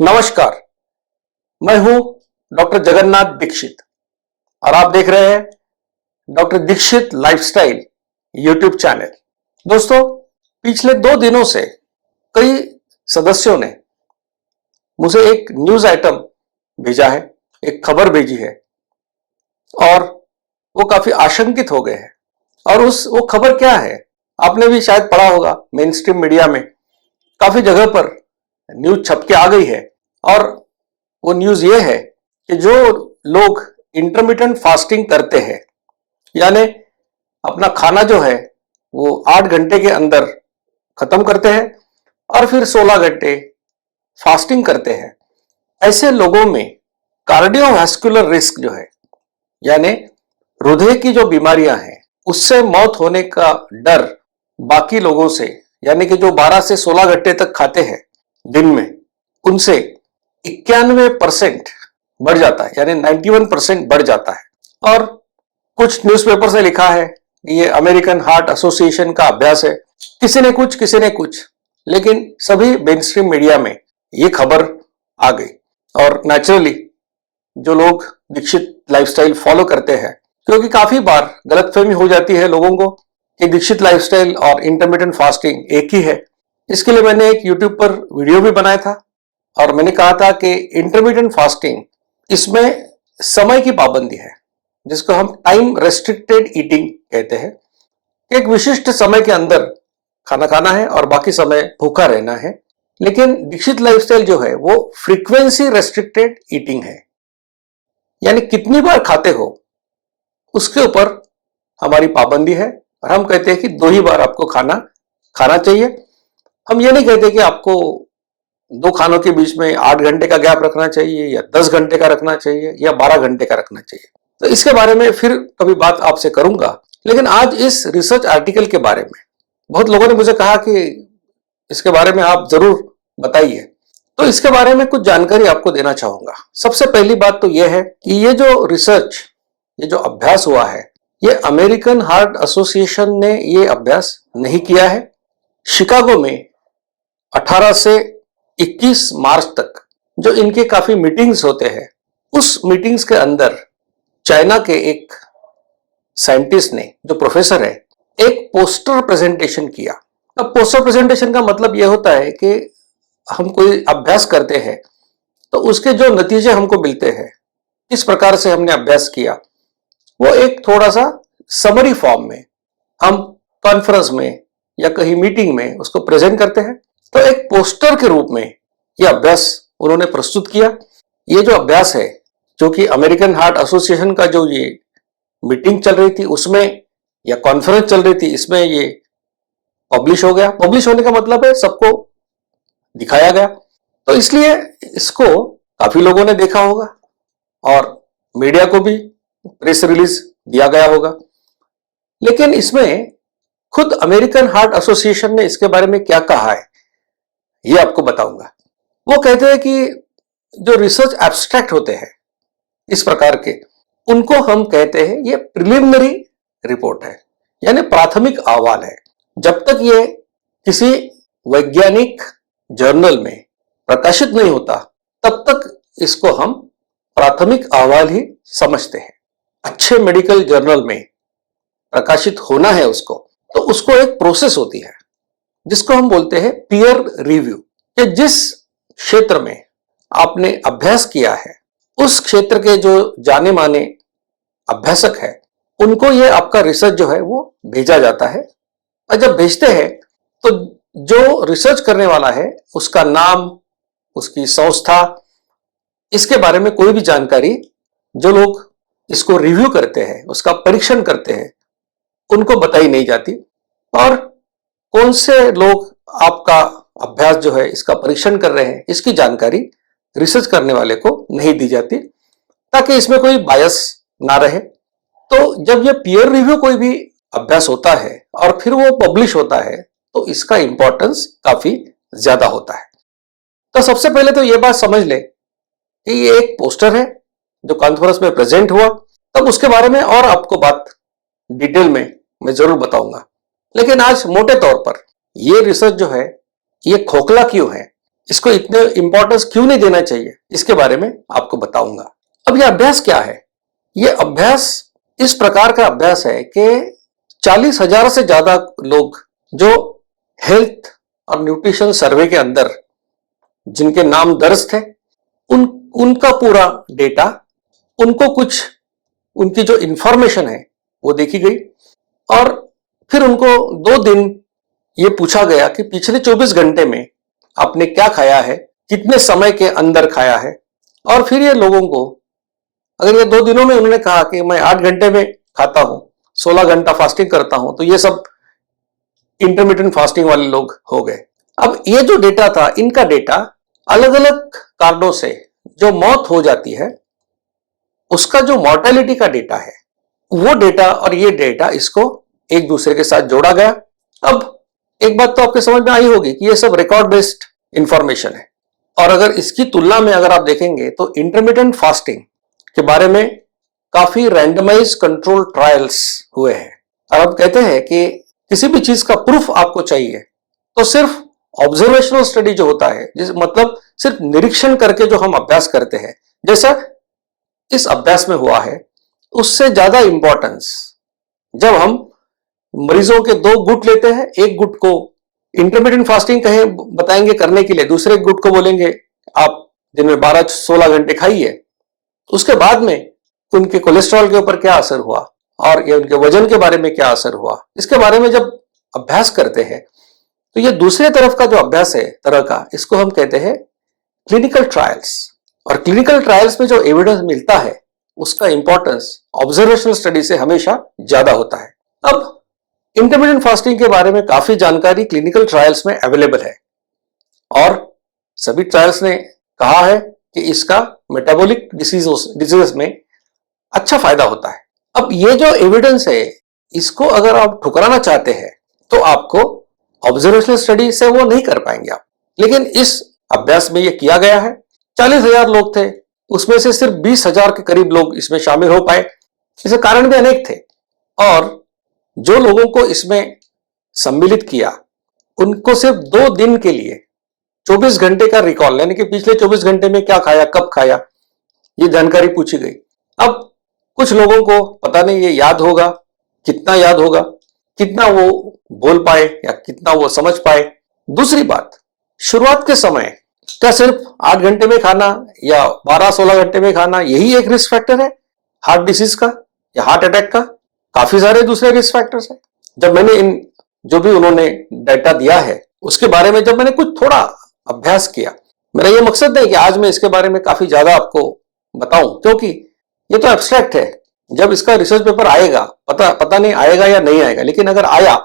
नमस्कार। मैं हूं डॉक्टर जगन्नाथ दीक्षित और आप देख रहे हैं doctor Dixit lifestyle YouTube channel. दोस्तों, पिछले 2 दिनों से कई सदस्यों ने मुझे एक न्यूज आइटम भेजा है, एक खबर भेजी है और वो काफी आशंकित हो गए हैं। और वो खबर क्या है, आपने भी शायद पढ़ा होगा। मेन स्ट्रीम मीडिया में काफी जगह पर न्यूज छप के आ गई है और वो न्यूज ये है कि जो लोग इंटरमिटेंट फास्टिंग करते हैं, यानी अपना खाना जो है वो 8 घंटे के अंदर खत्म करते हैं और फिर 16 घंटे फास्टिंग करते हैं, ऐसे लोगों में कार्डियोवैस्कुलर रिस्क जो है, यानी हृदय की जो बीमारियां हैं उससे मौत होने का डर बाकी लोगों से, यानी कि जो 12 से 16 घंटे तक खाते हैं दिन में, उनसे 91% बढ़ जाता है, यानी 91% बढ़ जाता है। और कुछ न्यूज़पेपर से लिखा है ये अमेरिकन हार्ट एसोसिएशन का अभ्यास है, किसी ने कुछ, लेकिन सभी मेन स्ट्रीम मीडिया में ये खबर आ गई। और नेचुरली जो लोग दीक्षित लाइफस्टाइल फॉलो करते हैं, क्योंकि काफी बार गलतफहमी हो जाती है लोगों को कि दीक्षित लाइफस्टाइल और इंटरमिटेंट फास्टिंग एक ही है, इसके लिए मैंने एक यूट्यूब पर वीडियो भी बनाया था और मैंने कहा था कि इंटरमिटेंट फास्टिंग, इसमें समय की पाबंदी है, जिसको हम टाइम रेस्ट्रिक्टेड ईटिंग कहते हैं। एक विशिष्ट समय के अंदर खाना खाना है और बाकी समय भूखा रहना है। लेकिन दीक्षित लाइफस्टाइल जो है वो फ्रीक्वेंसी रेस्ट्रिक्टेड ईटिंग है, यानी कितनी बार खाते हो उसके ऊपर हमारी पाबंदी है। और हम कहते हैं कि 2 ही बार आपको खाना चाहिए। हम ये नहीं कहते कि आपको 2 खानों के बीच में 8 घंटे का गैप रखना चाहिए या 10 घंटे का रखना चाहिए या 12 घंटे का रखना चाहिए। तो इसके बारे में फिर कभी बात आपसे करूंगा। लेकिन आज इस रिसर्च आर्टिकल के बारे में बहुत लोगों ने मुझे कहा कि इसके बारे में आप जरूर बताइए, तो इसके बारे में कुछ जानकारी आपको देना चाहूंगा। सबसे पहली बात तो यह है कि ये जो रिसर्च, ये जो अभ्यास हुआ है, ये अमेरिकन हार्ट एसोसिएशन ने ये अभ्यास नहीं किया है। शिकागो में 18 से 21 मार्च तक जो इनके काफी मीटिंग्स होते हैं, उस मीटिंग्स के अंदर चाइना के एक साइंटिस्ट ने, जो प्रोफेसर है, एक पोस्टर प्रेजेंटेशन किया। अब पोस्टर प्रेजेंटेशन का मतलब यह होता है कि हम कोई अभ्यास करते हैं तो उसके जो नतीजे हमको मिलते हैं, किस प्रकार से हमने अभ्यास किया, वो एक थोड़ा सा समरी फॉर्म में हम कॉन्फ्रेंस में या कहीं मीटिंग में उसको प्रेजेंट करते हैं। तो एक पोस्टर के रूप में यह अभ्यास उन्होंने प्रस्तुत किया। ये जो अभ्यास है, जो कि अमेरिकन हार्ट एसोसिएशन का जो ये मीटिंग चल रही थी उसमें या कॉन्फ्रेंस चल रही थी, इसमें ये पब्लिश हो गया। पब्लिश होने का मतलब है सबको दिखाया गया। तो इसलिए इसको काफी लोगों ने देखा होगा और मीडिया को भी प्रेस रिलीज दिया गया होगा। लेकिन इसमें खुद अमेरिकन हार्ट एसोसिएशन ने इसके बारे में क्या कहा है, ये आपको बताऊंगा। वो कहते हैं कि जो रिसर्च एब्स्ट्रैक्ट होते हैं इस प्रकार के, उनको हम कहते हैं ये प्रिलिमिनरी रिपोर्ट है, यानी प्राथमिक अहवाल है। जब तक ये किसी वैज्ञानिक जर्नल में प्रकाशित नहीं होता, तब तक इसको हम प्राथमिक अहवाल ही समझते हैं। अच्छे मेडिकल जर्नल में प्रकाशित होना है उसको, तो उसको एक प्रोसेस होती है जिसको हम बोलते हैं पीयर रिव्यू, कि जिस क्षेत्र में आपने अभ्यास किया है उस क्षेत्र के जो जाने माने अभ्यासक है, उनको ये आपका रिसर्च जो है वो भेजा जाता है। और जब भेजते हैं तो जो रिसर्च करने वाला है उसका नाम, उसकी संस्था, इसके बारे में कोई भी जानकारी जो लोग इसको रिव्यू करते हैं, उसका परीक्षण करते हैं, उनको बताई नहीं जाती। और कौन से लोग आपका अभ्यास जो है इसका परीक्षण कर रहे हैं, इसकी जानकारी रिसर्च करने वाले को नहीं दी जाती, ताकि इसमें कोई बायस ना रहे। तो जब ये पीयर रिव्यू कोई भी अभ्यास होता है और फिर वो पब्लिश होता है, तो इसका इंपॉर्टेंस काफी ज्यादा होता है। तो सबसे पहले तो ये बात समझ ले कि ये एक पोस्टर है जो कॉन्फ्रेंस में प्रेजेंट हुआ, तब उसके बारे में और आपको बात डिटेल में मैं जरूर बताऊंगा। लेकिन आज मोटे तौर पर ये रिसर्च जो है ये खोखला क्यों है, इसको इतने इंपॉर्टेंस क्यों नहीं देना चाहिए, इसके बारे में आपको बताऊंगा। अब यह अभ्यास क्या है? यह अभ्यास इस प्रकार का अभ्यास है कि 40,000 से ज्यादा लोग जो हेल्थ और न्यूट्रिशन सर्वे के अंदर जिनके नाम दर्ज थे, उनका पूरा डेटा, उनको कुछ उनकी जो इंफॉर्मेशन है वो देखी गई और फिर उनको 2 दिन ये पूछा गया कि पिछले 24 घंटे में आपने क्या खाया है, कितने समय के अंदर खाया है। और फिर ये लोगों को, अगर ये 2 दिनों में उन्होंने कहा कि मैं 8 घंटे में खाता हूं, 16 घंटा फास्टिंग करता हूं, तो ये सब इंटरमिटेंट फास्टिंग वाले लोग हो गए। अब ये जो डेटा था, इनका डेटा अलग अलग कारणों से जो मौत हो जाती है उसका जो मॉर्टेलिटी का डेटा है, वो डेटा और ये डेटा इसको एक दूसरे के साथ जोड़ा गया। अब एक बात तो आपके समझ में आई होगी कि ये सब रिकॉर्ड बेस्ड इंफॉर्मेशन है और अगर इसकी तुलना में अगर आप देखेंगे तो इंटरमिटेंट फास्टिंग के बारे में काफी रैंडमाइज कंट्रोल ट्रायल्स हुए हैं। और अब कहते हैं कि किसी भी चीज का प्रूफ आपको चाहिए तो सिर्फ ऑब्जर्वेशनल स्टडी जो होता है, जिस मतलब सिर्फ निरीक्षण करके जो हम अभ्यास करते हैं, जैसा इस अभ्यास में हुआ है, उससे ज्यादा इंपॉर्टेंस जब हम मरीजों के 2 गुट लेते हैं, एक गुट को इंटरमिटेंट फास्टिंग कहें बताएंगे करने के लिए, दूसरे गुट को बोलेंगे आप दिन में 12-16 घंटे खाइए, उसके बाद में उनके कोलेस्ट्रॉल के ऊपर क्या असर हुआ और ये उनके वजन के बारे में क्या असर हुआ, इसके बारे में जब अभ्यास करते हैं तो ये दूसरे तरफ का जो अभ्यास है तरह का, इसको हम कहते हैं क्लिनिकल ट्रायल्स। और क्लिनिकल ट्रायल्स में जो एविडेंस मिलता है उसका इंपॉर्टेंस ऑब्जर्वेशनल स्टडी से हमेशा ज्यादा होता है। अब इंटरमिटेंट फास्टिंग के बारे में काफी जानकारी क्लिनिकल ट्रायल्स में अवेलेबल है और सभी ट्रायल्स ने कहा है कि इसका मेटाबॉलिक डिसीजेस में अच्छा फायदा होता है। अब ये जो एविडेंस है, इसको अगर आप ठुकराना चाहते हैं तो आपको ऑब्जर्वेशनल स्टडी से वो नहीं कर पाएंगे आप। लेकिन इस अभ्यास में ये किया गया है, 40,000 लोग थे, उसमें से सिर्फ 20,000 के करीब लोग इसमें शामिल हो पाए। इसके कारण भी अनेक थे और जो लोगों को इसमें सम्मिलित किया उनको सिर्फ 2 दिन के लिए 24 घंटे का रिकॉल, यानी कि पिछले 24 घंटे में क्या खाया, कब खाया, ये जानकारी पूछी गई। अब कुछ लोगों को पता नहीं ये याद होगा, कितना याद होगा, कितना वो बोल पाए या कितना वो समझ पाए। दूसरी बात, शुरुआत के समय क्या सिर्फ 8 घंटे में खाना या 12-16 घंटे में खाना यही एक रिस्क फैक्टर है हार्ट डिसीज का या हार्ट अटैक का? काफी सारे दूसरे रिस्क फैक्टर्स हैं। जब मैंने इन जो भी उन्होंने डाटा दिया है उसके बारे में जब मैंने कुछ थोड़ा अभ्यास किया, मेरा ये मकसद नहीं कि आज मैं इसके बारे में काफी ज्यादा आपको बताऊं, क्योंकि ये तो एब्स्ट्रैक्ट है। जब इसका रिसर्च पेपर आएगा, पता नहीं आएगा या नहीं आएगा, लेकिन अगर आया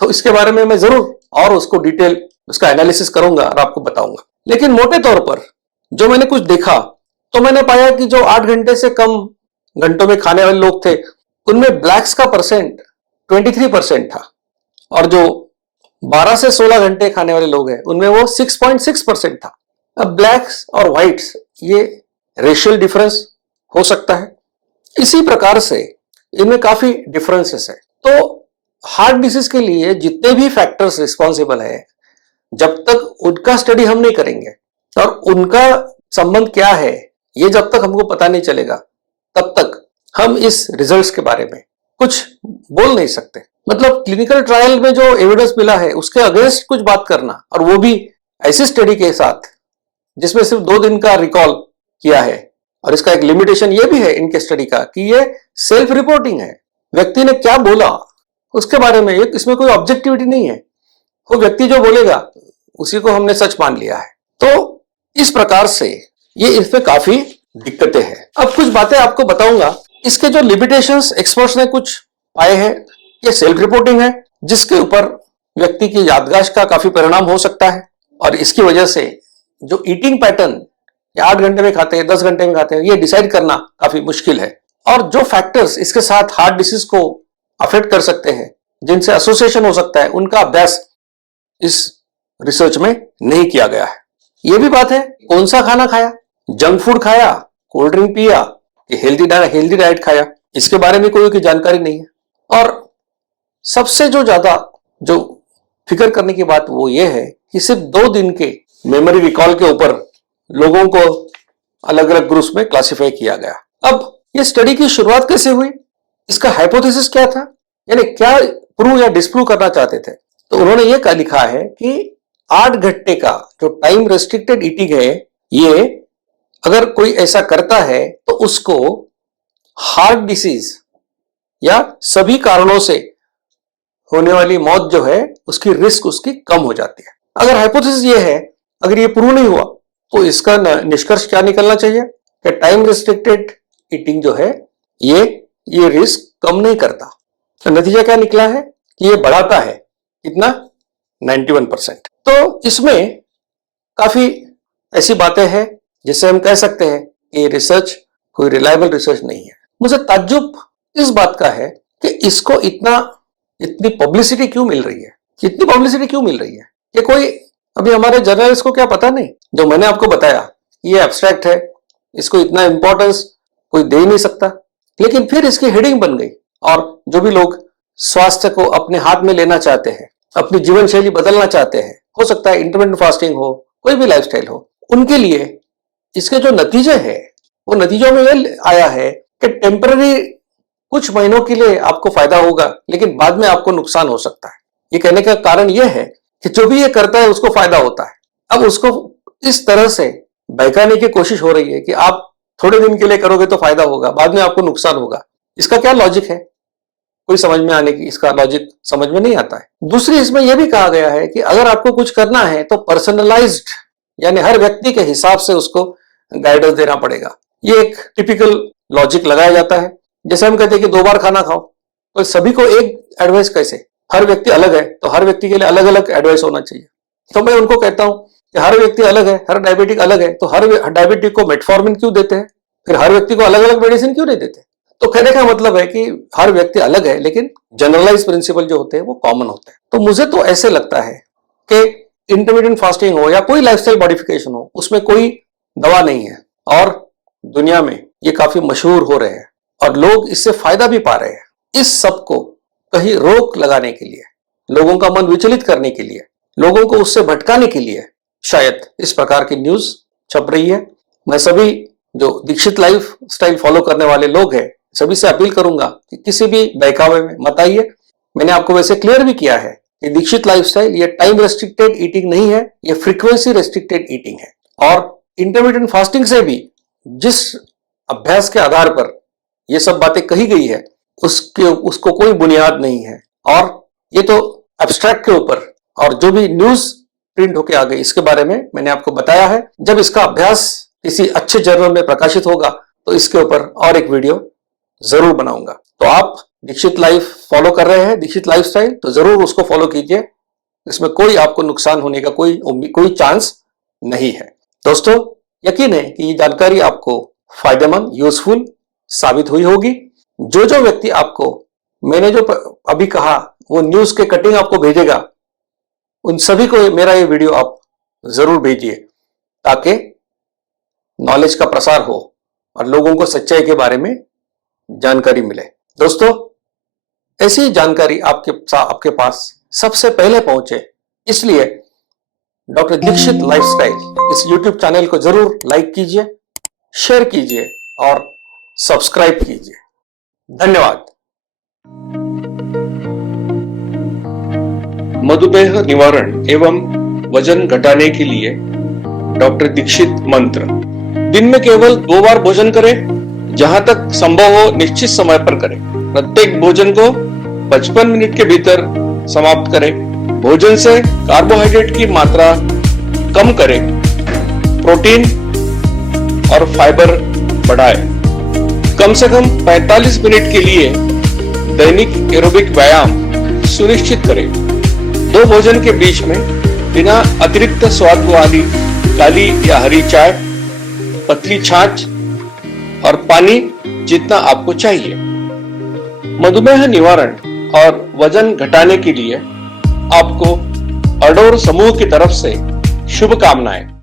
तो इसके बारे में मैं जरूर और उसको डिटेल उसका एनालिसिस करूंगा और आपको बताऊंगा। लेकिन मोटे तौर पर जो मैंने कुछ देखा तो मैंने पाया कि जो 8 घंटे से कम घंटों में खाने वाले लोग थे उनमें ब्लैक्स का परसेंट 23% था और जो 12 से 16 घंटे खाने वाले लोग हैं उनमें वो 6.6% था। अब ब्लैक्स और व्हाइट्स ये रेशियल डिफरेंस हो सकता है, इसी प्रकार से इनमें काफी डिफरेंसेस है। तो हार्ट डिसीज के लिए जितने भी फैक्टर्स रिस्पॉन्सिबल है, जब तक उनका स्टडी हम नहीं करेंगे और उनका संबंध क्या है ये जब तक हमको पता नहीं चलेगा, तब तक हम इस रिजल्ट्स के बारे में कुछ बोल नहीं सकते। मतलब क्लिनिकल ट्रायल में जो एविडेंस मिला है उसके अगेंस्ट कुछ बात करना, और वो भी ऐसी स्टडी के साथ जिसमें सिर्फ 2 दिन का रिकॉल किया है। और इसका एक लिमिटेशन ये भी है इनके स्टडी का कि ये सेल्फ रिपोर्टिंग है, व्यक्ति ने क्या बोला उसके बारे में, इसमें कोई ऑब्जेक्टिविटी नहीं है। वो व्यक्ति जो बोलेगा उसी को हमने सच मान लिया है। तो इस प्रकार से ये इसमें काफी दिक्कतें हैं। अब कुछ बातें आपको बताऊंगा। इसके जो लिमिटेशंस एक्सपर्ट्स ने कुछ पाए हैं, ये सेल्फ रिपोर्टिंग है जिसके ऊपर व्यक्ति की याददाश्त का काफी परिणाम हो सकता है और इसकी वजह से जो ईटिंग पैटर्न या 8 घंटे में खाते हैं 10 घंटे में खाते हैं ये डिसाइड करना काफी मुश्किल है। और जो फैक्टर्स इसके साथ हार्ट डिसीज को अफेक्ट कर सकते हैं, जिनसे एसोसिएशन हो सकता है, उनका अभ्यास इस रिसर्च में नहीं किया गया है। यह भी बात है कौन सा खाना खाया, जंक फूड खाया, कोल्ड ड्रिंक पिया कि हेल्दी डाइट खाया, इसके बारे में कोई जानकारी नहीं है। और सबसे जो ज्यादा जो फिक्र करने की बात वो ये है कि सिर्फ 2 दिन के मेमोरी रिकॉल के ऊपर लोगों को अलग अलग ग्रुप्स में क्लासिफाई किया गया। अब ये स्टडी की शुरुआत कैसे हुई, इसका हाइपोथेसिस क्या था, यानी क्या प्रूव या डिस्प्रूव करना चाहते थे। तो उन्होंने ये लिखा है कि 8 घंटे का जो टाइम रेस्ट्रिक्टेड ईटिंग है, ये अगर कोई ऐसा करता है तो उसको हार्ट डिसीज या सभी कारणों से होने वाली मौत जो है उसकी रिस्क उसकी कम हो जाती है। अगर हाइपोथेसिस ये है, अगर ये प्रूव नहीं हुआ तो इसका निष्कर्ष क्या निकलना चाहिए कि टाइम रेस्ट्रिक्टेड ईटिंग जो है ये रिस्क कम नहीं करता। तो नतीजा क्या निकला है कि ये बढ़ाता है कितना, 91%। तो इसमें काफी ऐसी बातें हैं जिससे हम कह सकते हैं कि ये रिसर्च कोई रिलायबल रिसर्च नहीं है। मुझे ताज्जुब इस बात का है कि इसको इतनी पब्लिसिटी क्यों मिल रही है, इतनी पब्लिसिटी क्यों मिल रही है। ये कोई अभी हमारे जर्नलिस्ट को क्या पता नहीं, जो मैंने आपको बताया ये एब्स्ट्रैक्ट है, इसको इतना इंपॉर्टेंस कोई दे ही नहीं सकता, लेकिन फिर इसकी हेडिंग बन गई। और जो भी लोग स्वास्थ्य को अपने हाथ में लेना चाहते हैं, अपनी जीवन शैली बदलना चाहते हैं, हो सकता है इंटरमिटेंट फास्टिंग हो, कोई भी लाइफस्टाइल हो, उनके लिए इसके जो नतीजे हैं वो नतीजों में ये आया है कि टेम्पररी कुछ महीनों के लिए आपको फायदा होगा, लेकिन बाद में आपको नुकसान हो सकता है। ये कहने का कारण यह है कि जो भी ये करता है उसको फायदा होता है। अब उसको इस तरह से बहकाने की कोशिश हो रही है कि आप थोड़े दिन के लिए करोगे तो फायदा होगा, बाद में आपको नुकसान होगा। इसका क्या लॉजिक है, कोई समझ में आने की इसका लॉजिक समझ में नहीं आता है। दूसरी इसमें यह भी कहा गया है कि अगर आपको कुछ करना है तो पर्सनलाइज्ड, यानी हर व्यक्ति के हिसाब से उसको गाइडेंस देना पड़ेगा। ये एक टिपिकल लॉजिक लगाया जाता है। जैसे हम कहते हैं कि 2 बार खाना खाओ, तो सभी को एक एडवाइस कैसे, हर व्यक्ति अलग है तो हर व्यक्ति के लिए अलग अलग एडवाइस होना चाहिए। तो मैं उनको कहता हूं कि हर व्यक्ति अलग है, हर डायबिटिक अलग है, तो हर डायबिटिक को मेटफॉर्मिन क्यों देते हैं, फिर हर व्यक्ति को अलग अलग मेडिसिन क्यों नहीं देते। तो कहने का मतलब है कि हर व्यक्ति अलग है, लेकिन जनरलाइज प्रिंसिपल जो होते हैं वो कॉमन होते हैं। तो मुझे तो ऐसे लगता है कि इंटरमिटेंट फास्टिंग हो या कोई लाइफस्टाइल मॉडिफिकेशन हो, उसमें कोई दवा नहीं है और दुनिया में ये काफी मशहूर हो रहे हैं और लोग इससे फायदा भी पा रहे हैं। इस सब को कहीं रोक लगाने के लिए, लोगों का मन विचलित करने के लिए, लोगों को उससे भटकाने के लिए शायद इस प्रकार की न्यूज छप रही है। मैं सभी जो दीक्षित लाइफ स्टाइल फॉलो करने वाले लोग हैं, सभी से अपील करूंगा कि किसी भी बहकावे में मत आइए। मैंने आपको वैसे क्लियर भी किया है कि दीक्षित लाइफ स्टाइल ये टाइम रेस्ट्रिक्टेड ईटिंग नहीं है, ये फ्रीक्वेंसी रेस्ट्रिक्टेड ईटिंग है। और इंटरमिटेंट फास्टिंग से भी जिस अभ्यास के आधार पर ये सब बातें कही गई है उसको कोई बुनियाद नहीं है। और ये तो एब्स्ट्रैक्ट के ऊपर, और जो भी न्यूज प्रिंट होके आ गई इसके बारे में मैंने आपको बताया है। जब इसका अभ्यास किसी अच्छे जर्नल में प्रकाशित होगा तो इसके ऊपर और एक वीडियो जरूर बनाऊंगा। तो आप दीक्षित लाइफ फॉलो कर रहे हैं, दीक्षित लाइफस्टाइल, तो जरूर उसको फॉलो कीजिए। इसमें कोई आपको नुकसान होने का कोई चांस नहीं है। दोस्तों, यकीन है कि ये जानकारी आपको फायदेमंद, यूजफुल साबित हुई होगी। जो जो व्यक्ति आपको मैंने जो अभी कहा वो न्यूज के कटिंग आपको भेजेगा, उन सभी को मेरा ये वीडियो आप जरूर भेजिए ताकि नॉलेज का प्रसार हो और लोगों को सच्चाई के बारे में जानकारी मिले। दोस्तों, ऐसी जानकारी आपके पास सबसे पहले पहुंचे, इसलिए डॉक्टर दीक्षित लाइफस्टाइल इस YouTube चैनल को जरूर लाइक कीजिए, शेयर कीजिए और सब्सक्राइब कीजिए। धन्यवाद। मधुमेह निवारण एवं वजन घटाने के लिए डॉक्टर दीक्षित मंत्र। दिन में केवल 2 बार भोजन करें, जहां तक संभव हो निश्चित समय पर करें। प्रत्येक भोजन को 55 मिनट के भीतर समाप्त करें। भोजन से कार्बोहाइड्रेट की मात्रा कम करें, प्रोटीन और फाइबर बढ़ाएं। कम से कम 45 मिनट के लिए दैनिक एरोबिक व्यायाम सुनिश्चित करें। 2 भोजन के बीच में बिना अतिरिक्त स्वाद वाली काली या हरी चाय, पतली छाछ और पानी जितना आपको चाहिए। मधुमेह निवारण और वजन घटाने के लिए आपको अडोर समूह की तरफ से शुभकामनाएं।